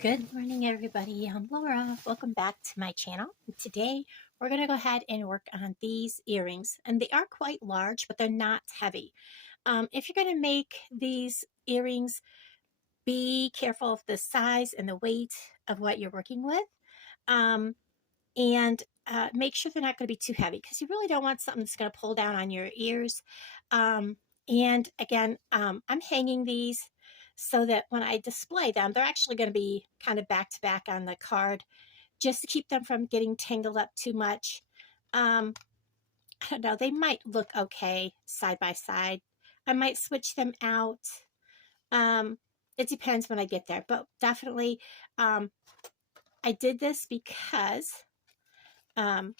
Good morning, everybody. I'm Laura. Welcome back to my channel. Today, we're going to go ahead and work on these earrings. And they are quite large, but they're not heavy. If you're going to make these earrings, be careful of the size and the weight of what you're working with. And make sure they're not going to be too heavy because you really don't want something that's going to pull down on your ears. And again, I'm hanging these so that when I display them, they're actually going to be kind of back to back on the card just to keep them from getting tangled up too much. I don't know, they might look okay side by side. I might switch them out. It depends when I get there, but definitely I did this because when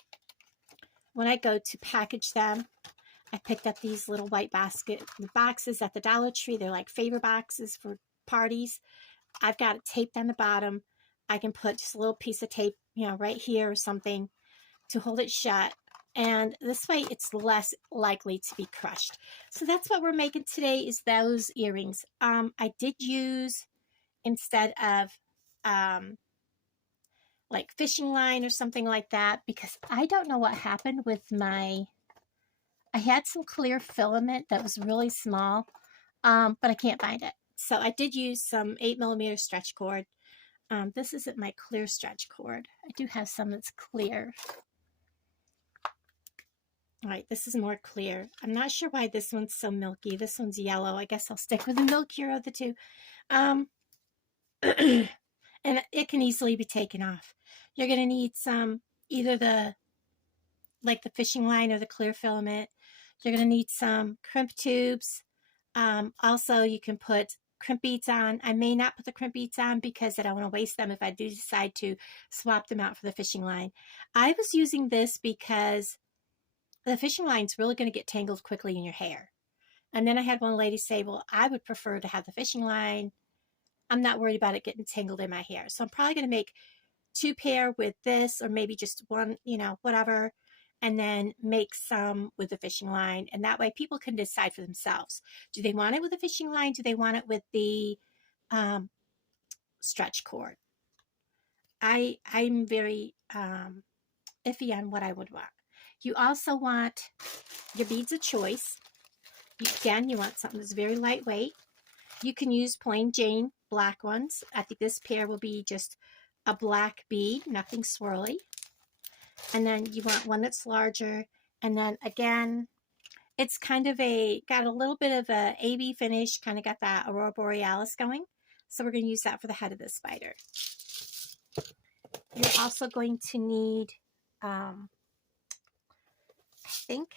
I go to package them, I picked up these little white boxes at the Dollar Tree. They're like favor boxes for parties. I've got it taped on the bottom. I can put just a little piece of tape, right here or something to hold it shut. And this way it's less likely to be crushed. So that's what we're making today, is those earrings. I did use, instead of like fishing line or something like that, because I don't know what happened with I had some clear filament that was really small, but I can't find it. So I did use some 8mm stretch cord. This isn't my clear stretch cord. I do have some that's clear. All right, this is more clear. I'm not sure why this one's so milky. This one's yellow. I guess I'll stick with the milkier of the two. And it can easily be taken off. You're going to need some, either the fishing line or the clear filament. You're going to need some crimp tubes. Also, you can put crimp beads on. I may not put the crimp beads on because I don't want to waste them if I do decide to swap them out for the fishing line. I was using this because the fishing line is really going to get tangled quickly in your hair. And then I had one lady say, well, I would prefer to have the fishing line. I'm not worried about it getting tangled in my hair. So I'm probably going to make 2 pair with this, or maybe just one, whatever, and then make some with the fishing line. And that way people can decide for themselves. Do they want it with the fishing line? Do they want it with the stretch cord? I'm very iffy on what I would want. You also want your beads of choice. Again, you want something that's very lightweight. You can use plain Jane black ones. I think this pair will be just a black bead, nothing swirly. And then you want one that's larger. And then again, it's kind of got a little bit of a AB finish, kind of got that Aurora Borealis going. So we're going to use that for the head of the spider. You're also going to need, I think,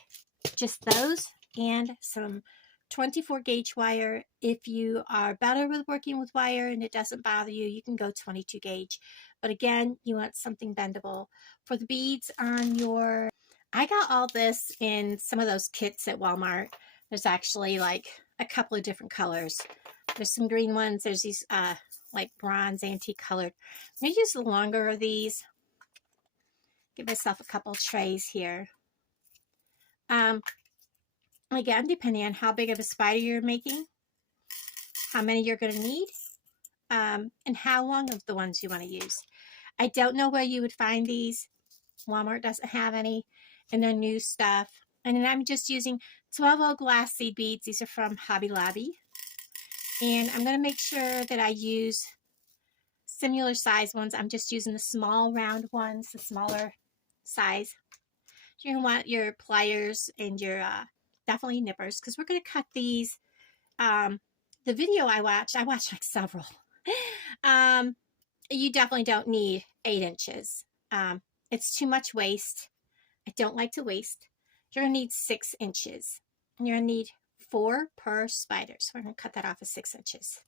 just those and some 24 gauge wire. If you are better with working with wire and it doesn't bother you, you can go 22 gauge. But again, you want something bendable. For the beads on your, I got all this in some of those kits at Walmart. There's actually like a couple of different colors. There's some green ones. There's these like bronze antique colored. I'm going to use the longer of these. Give myself a couple trays here. Again, depending on how big of a spider you're making, how many you're going to need, and how long of the ones you want to use. I don't know where you would find these. Walmart doesn't have any in their new stuff. And then I'm just using 12-0 glass seed beads. These are from Hobby Lobby. And I'm going to make sure that I use similar size ones. I'm just using the small round ones, the smaller size. You're going to want your pliers and your definitely nippers, because we're going to cut these. The video I watched like several. You definitely don't need 8 inches. It's too much waste. I don't like to waste. You're going to need 6 inches. And you're going to need 4 per spider. So we're going to cut that off at 6 inches.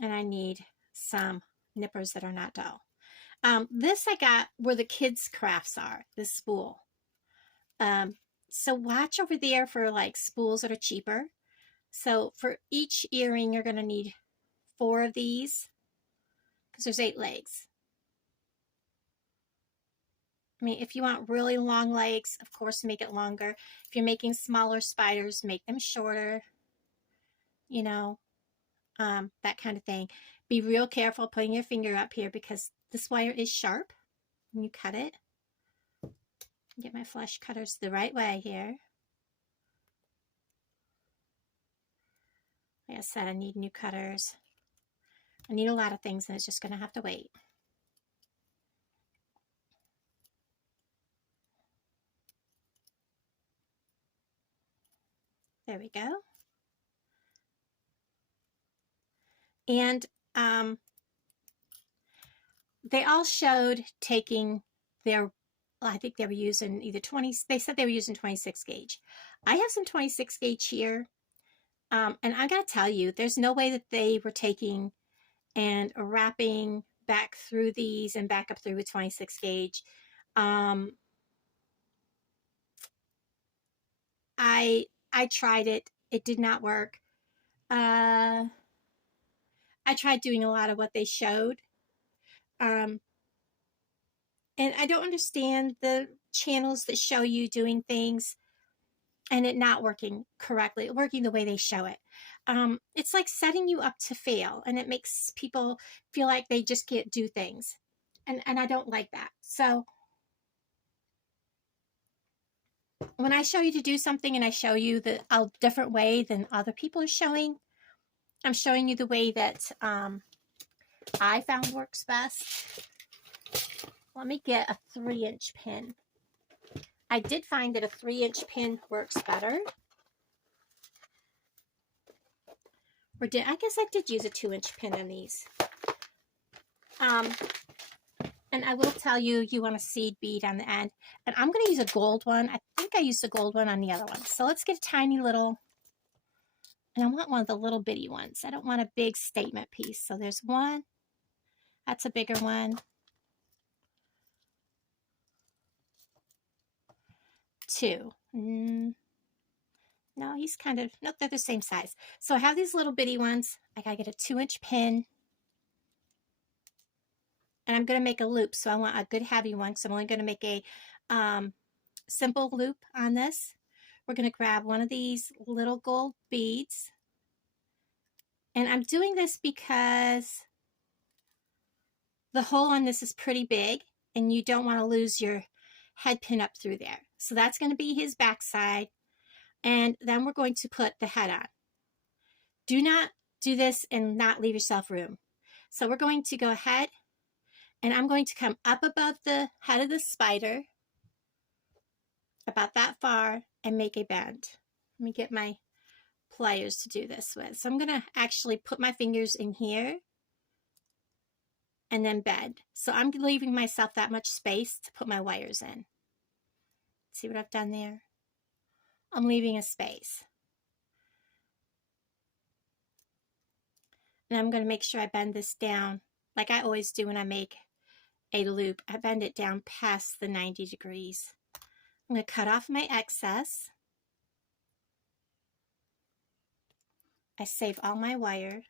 And I need some nippers that are not dull. This I got where the kids' crafts are, this spool. So watch over there for like spools that are cheaper. So for each earring, you're going to need 4 of these because there's 8 legs. I mean, if you want really long legs, of course, make it longer. If you're making smaller spiders, make them shorter, that kind of thing. Be real careful putting your finger up here because this wire is sharp when you cut it. Get my flush cutters the right way here. Like I said, I need new cutters. I need a lot of things and it's just going to have to wait. There we go. And they all showed taking their, I think they were using either 20, they said they were using 26 gauge. I have some 26 gauge here. And I gotta tell you, there's no way that they were taking and wrapping back through these and back up through with 26 gauge. I tried it. It did not work. I tried doing a lot of what they showed. And I don't understand the channels that show you doing things and it not working correctly, working the way they show it. It's like setting you up to fail, and it makes people feel like they just can't do things. And I don't like that. So when I show you to do something and I show you a different way than other people are showing, I'm showing you the way that I found works best. Let me get a 3-inch pin. I did find that a 3-inch pin works better. Or I guess I did use a 2-inch pin on these. And I will tell you, you want a seed bead on the end. And I'm going to use a gold one. I think I used a gold one on the other one. So let's get a tiny little, and I want one of the little bitty ones. I don't want a big statement piece. So there's one. That's a bigger one. 2. No, he's kind of, nope, they're the same size. So I have these little bitty ones. I gotta get a 2-inch pin. And I'm gonna make a loop. So I want a good heavy one. So I'm only gonna make a simple loop on this. We're gonna grab one of these little gold beads. And I'm doing this because the hole on this is pretty big and you don't want to lose your head pin up through there. So that's going to be his backside. And then we're going to put the head on. Do not do this and not leave yourself room. So we're going to go ahead and I'm going to come up above the head of the spider, about that far, and make a bend. Let me get my pliers to do this with. So I'm going to actually put my fingers in here and then bend. So I'm leaving myself that much space to put my wires in. See what I've done there? I'm leaving a space. And I'm going to make sure I bend this down like I always do when I make a loop. I bend it down past the 90 degrees. I'm going to cut off my excess. I save all my wire.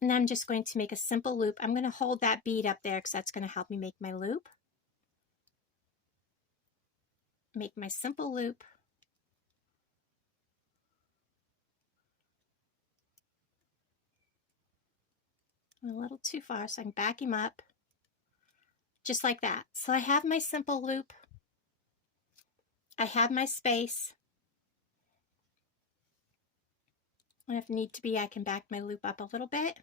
And then I'm just going to make a simple loop. I'm going to hold that bead up there because that's going to help me make my loop. Make my simple loop. A little too far, so I can back him up. Just like that. So I have my simple loop. I have my space. And if need to be, I can back my loop up a little bit.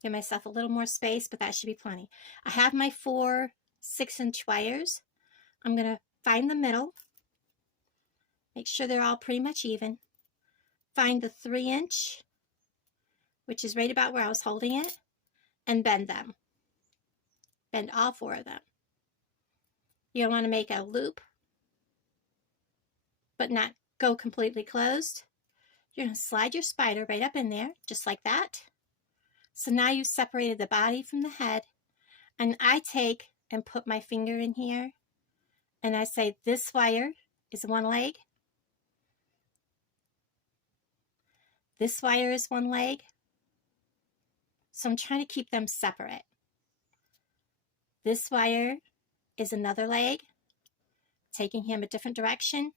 Give myself a little more space, but that should be plenty. I have my 4 6-inch wires. I'm going to find the middle. Make sure they're all pretty much even. Find the 3-inch, which is right about where I was holding it, and bend them. Bend all 4 of them. You want to make a loop, but not go completely closed. You're going to slide your spider right up in there, just like that. So now you've separated the body from the head. And I take and put my finger in here, and I say this wire is one leg. This wire is one leg. So I'm trying to keep them separate. This wire is another leg, taking him a different direction.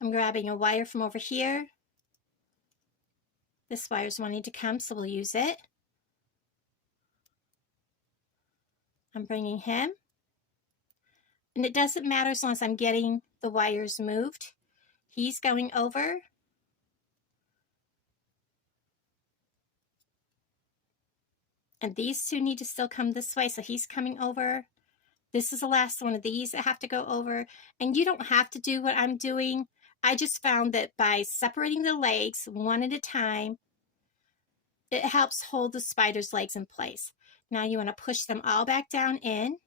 I'm grabbing a wire from over here. This wire is wanting to come, so we'll use it. I'm bringing him. And it doesn't matter as long as I'm getting the wires moved. He's going over. And these two need to still come this way, so he's coming over. This is the last one of these that have to go over. And you don't have to do what I'm doing. I just found that by separating the legs one at a time, it helps hold the spider's legs in place. Now you want to push them all back down in.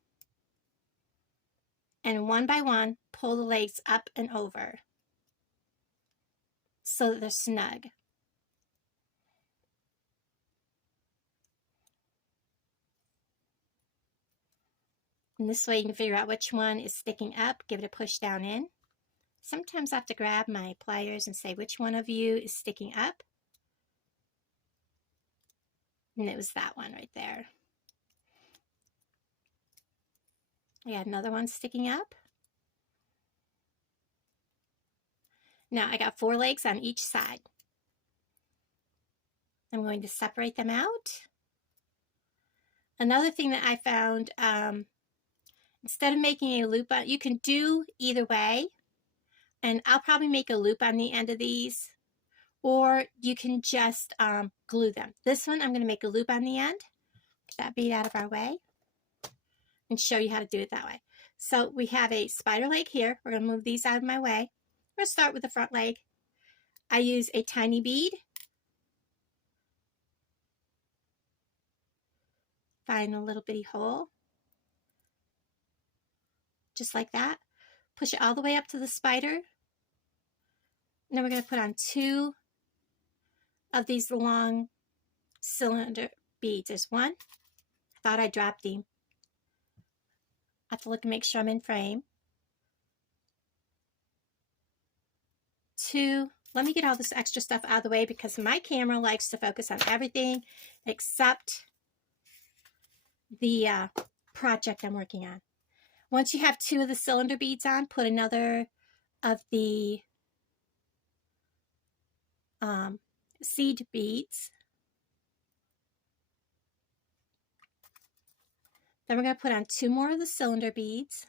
And one by one, pull the legs up and over so that they're snug. And this way you can figure out which one is sticking up, give it a push down in. Sometimes I have to grab my pliers and say which one of you is sticking up. And it was that one right there. I got another one sticking up. Now I got 4 legs on each side. I'm going to separate them out. Another thing that I found, instead of making a loop, you can do either way. And I'll probably make a loop on the end of these. Or you can just glue them. This one I'm going to make a loop on the end. Get that bead out of our way. And show you how to do it that way. So we have a spider leg here. We're going to move these out of my way. We're going to start with the front leg. I use a tiny bead. Find a little bitty hole. Just like that. Push it all the way up to the spider. And then we're going to put on 2 of these long cylinder beads. There's one. I thought I dropped him. I have to look and make sure I'm in frame. 2. Let me get all this extra stuff out of the way because my camera likes to focus on everything except the project I'm working on. Once you have 2 of the cylinder beads on, put another of the seed beads. Then we're going to put on 2 more of the cylinder beads.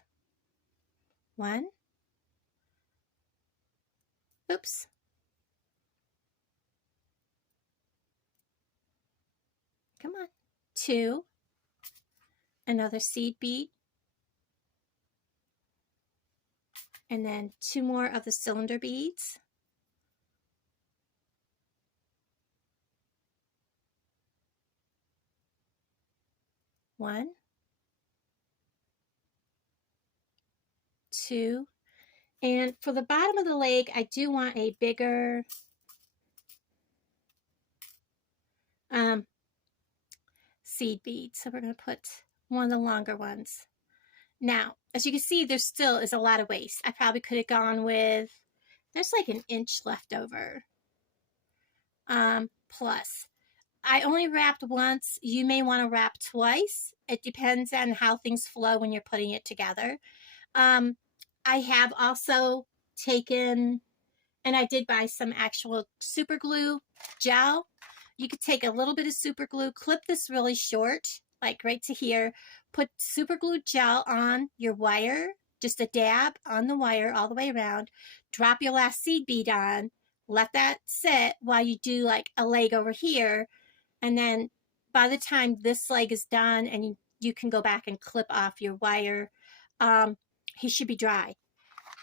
1. Oops. Come on. 2. Another seed bead. And then 2 more of the cylinder beads. One, 2, and for the bottom of the leg, I do want a bigger seed bead. So we're going to put one of the longer ones. Now, as you can see, there still is a lot of waste. I probably could have gone with, there's like an inch left over. Plus. I only wrapped once. You may want to wrap twice. It depends on how things flow when you're putting it together. I have also taken, and I did buy some actual super glue gel. You could take a little bit of super glue, clip this really short, like right to here, put super glue gel on your wire, just a dab on the wire all the way around, drop your last seed bead on, let that sit while you do like a leg over here. And then by the time this leg is done and you can go back and clip off your wire, he should be dry.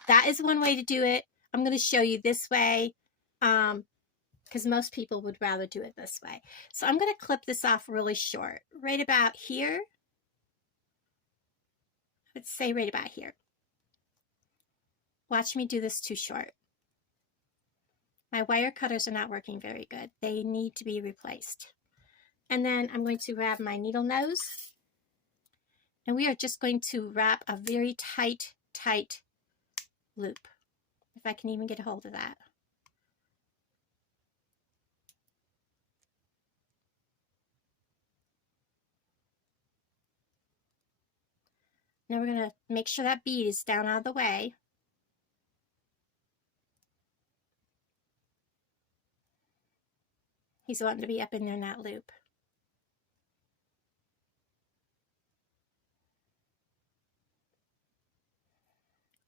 That is one way to do it. I'm going to show you this way because most people would rather do it this way. So I'm going to clip this off really short, right about here. Let's say right about here. Watch me do this too short. My wire cutters are not working very good. They need to be replaced. And then I'm going to grab my needle nose. And we are just going to wrap a very tight loop. If I can even get a hold of that. Now we're going to make sure that bead is down out of the way. He's wanting to be up in there in that loop.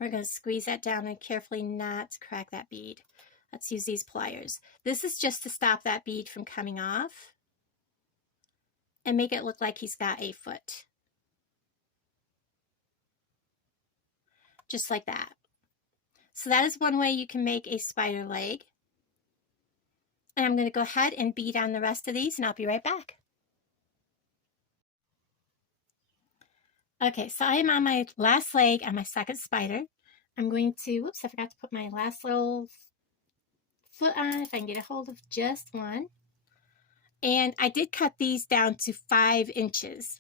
We're going to squeeze that down and carefully not crack that bead. Let's use these pliers. This is just to stop that bead from coming off and make it look like he's got a foot. Just like that. So that is one way you can make a spider leg. And I'm going to go ahead and bead on the rest of these, and I'll be right back. Okay, so I am on my last leg on my second spider. I'm going to, whoops, I forgot to put my last little foot on if I can get a hold of just one. And I did cut these down to 5 inches,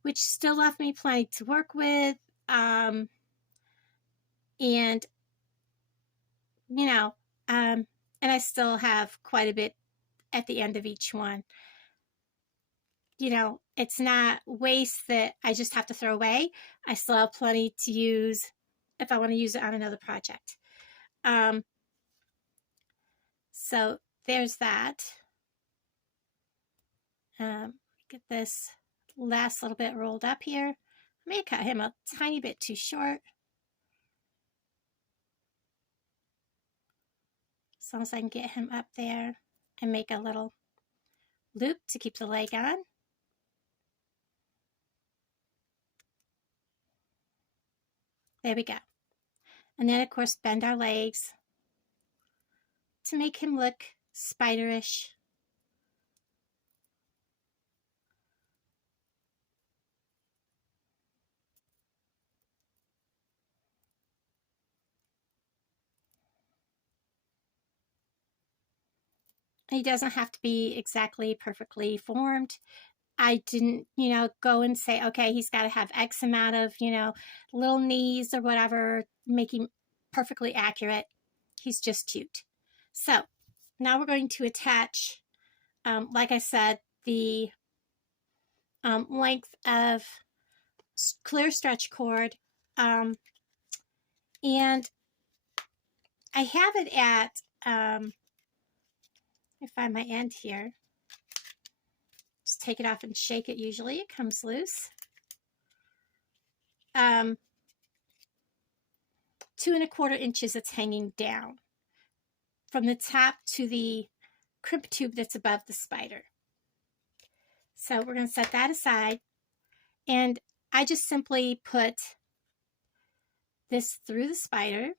which still left me plenty to work with. And, you know, and I still have quite a bit at the end of each one. You know, it's not waste that I just have to throw away. I still have plenty to use if I want to use it on another project. So there's that. Get this last little bit rolled up here. I may cut him a tiny bit too short. As long as I can get him up there and make a little loop to keep the leg on. There we go. And then, of course, bend our legs to make him look spiderish. He doesn't have to be exactly perfectly formed. I didn't, you know, go and say, okay, he's got to have X amount of, you know, little knees or whatever, make him perfectly accurate. He's just cute. So now we're going to attach, like I said, the length of clear stretch cord. And I have it at, let me find my end here. Just take it off and shake it. Usually it comes loose. 2 1/4 inches it's hanging down from the top to the crimp tube that's above the spider. So we're going to set that aside, and I just simply put this through the spider.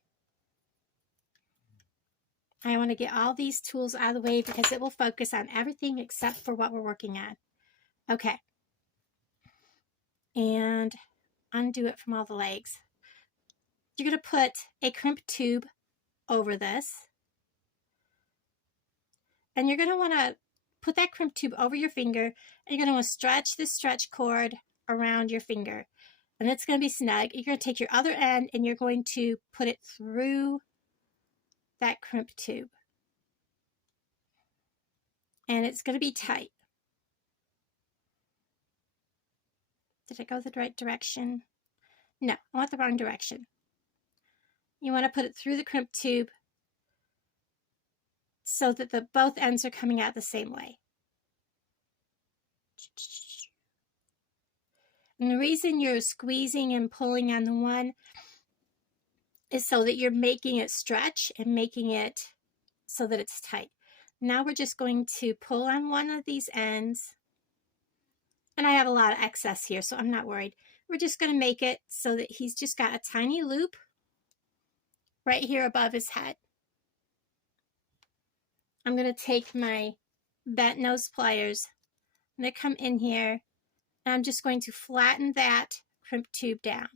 I want to get all these tools out of the way because it will focus on everything except for what we're working on. Okay. And undo it from all the legs. You're going to put a crimp tube over this. And you're going to want to put that crimp tube over your finger, and you're going to want to stretch this stretch cord around your finger. And it's going to be snug. You're going to take your other end and you're going to put it through that crimp tube. And it's going to be tight. Did I go the right direction? No, I went the wrong direction. You want to put it through the crimp tube so that both ends are coming out the same way. And the reason you're squeezing and pulling on the one is so that you're making it stretch and making it so that it's tight. Now we're just going to pull on one of these ends. And I have a lot of excess here, so I'm not worried. We're just going to make it so that he's just got a tiny loop right here above his head. I'm going to take my bent nose pliers. I'm going to come in here, and I'm just going to flatten that crimp tube down.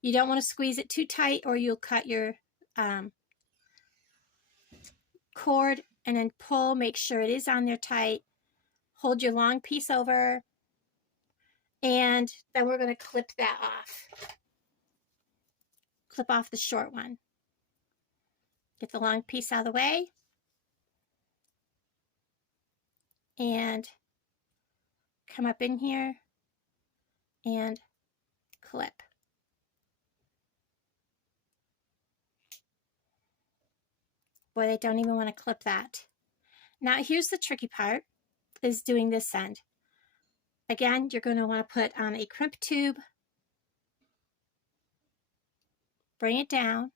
You don't want to squeeze it too tight or you'll cut your cord, and then pull, make sure it is on there tight. Hold your long piece over, and then we're going to clip that off. Clip off the short one. Get the long piece out of the way, and come up in here and clip. Boy, they don't even want to clip that. Now here's the tricky part, is doing this end. Again, you're going to want to put on a crimp tube bring it down,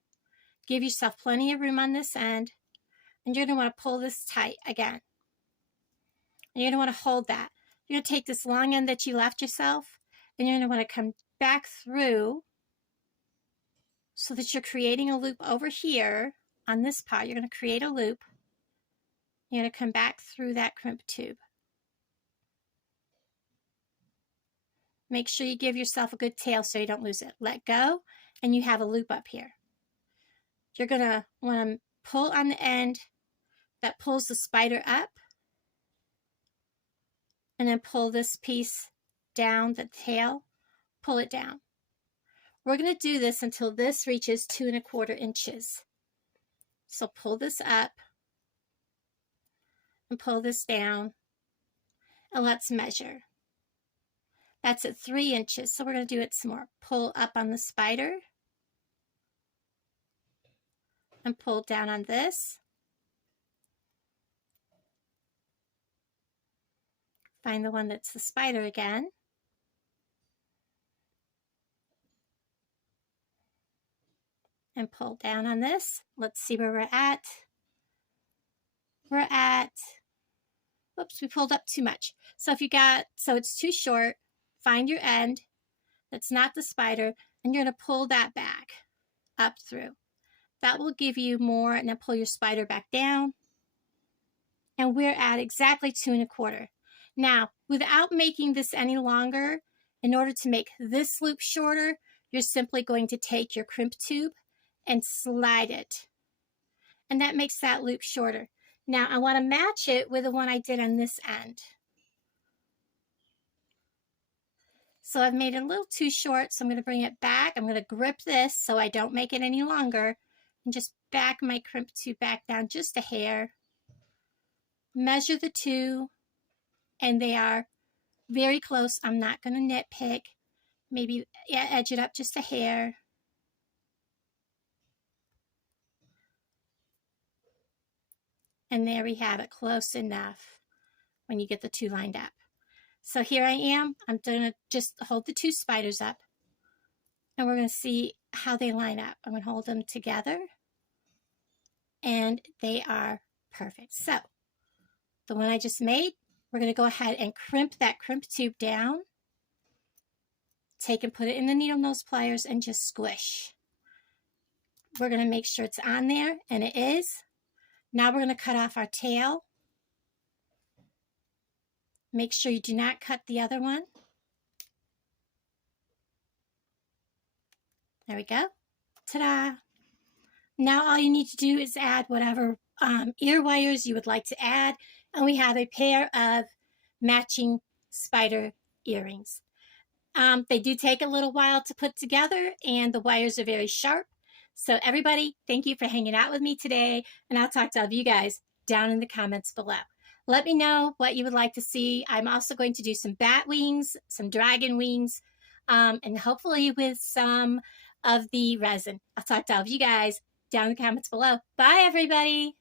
give yourself plenty of room on this end, and you're going to want to pull this tight again. And you're going to want to hold that. You're going to take this long end that you left yourself, and you're going to want to come back through so that you're creating a loop over here on this part. You're going to create a loop. You're going to come back through that crimp tube. Make sure you give yourself a good tail so you don't lose it. Let go, and you have a loop up here. You're going to want to pull on the end that pulls the spider up, and then pull this piece down, the tail, pull it down. We're going to do this until this reaches 2 1/4 inches. So pull this up and pull this down, and let's measure. That's at 3 inches, so we're going to do it some more. Pull up on the spider and pull down on this. Find the one that's the spider again. And pull down on this. Let's see where we're at. We're at, whoops, we pulled up too much. So if you got, so it's too short, find your end that's not the spider, and you're going to pull that back up through. That will give you more, and then pull your spider back down. And we're at exactly 2 1/4. Now, without making this any longer, in order to make this loop shorter, you're simply going to take your crimp tube and slide it. And that makes that loop shorter. Now, I want to match it with the one I did on this end. So I've made it a little too short, so I'm going to bring it back. I'm going to grip this so I don't make it any longer, and just back my crimp tube back down just a hair. Measure the two, and they are very close. I'm not going to nitpick. Maybe edge it up just a hair. And there we have it, close enough when you get the two lined up. So here I am. I'm going to just hold the two spiders up, and we're going to see how they line up. I'm going to hold them together, and they are perfect. So the one I just made, we're going to go ahead and crimp that crimp tube down. Take and put it in the needle nose pliers and just squish. We're going to make sure it's on there, and it is. Now we're going to cut off our tail. Make sure you do not cut the other one. There we go. Ta-da! Now all you need to do is add whatever ear wires you would like to add, and we have a pair of matching spider earrings. They do take a little while to put together, and the wires are very sharp. So everybody, thank you for hanging out with me today, and I'll talk to all of you guys down in the comments below. Let me know what you would like to see. I'm also going to do some bat wings, some dragon wings, and hopefully with some of the resin. I'll talk to all of you guys down in the comments below. Bye, everybody.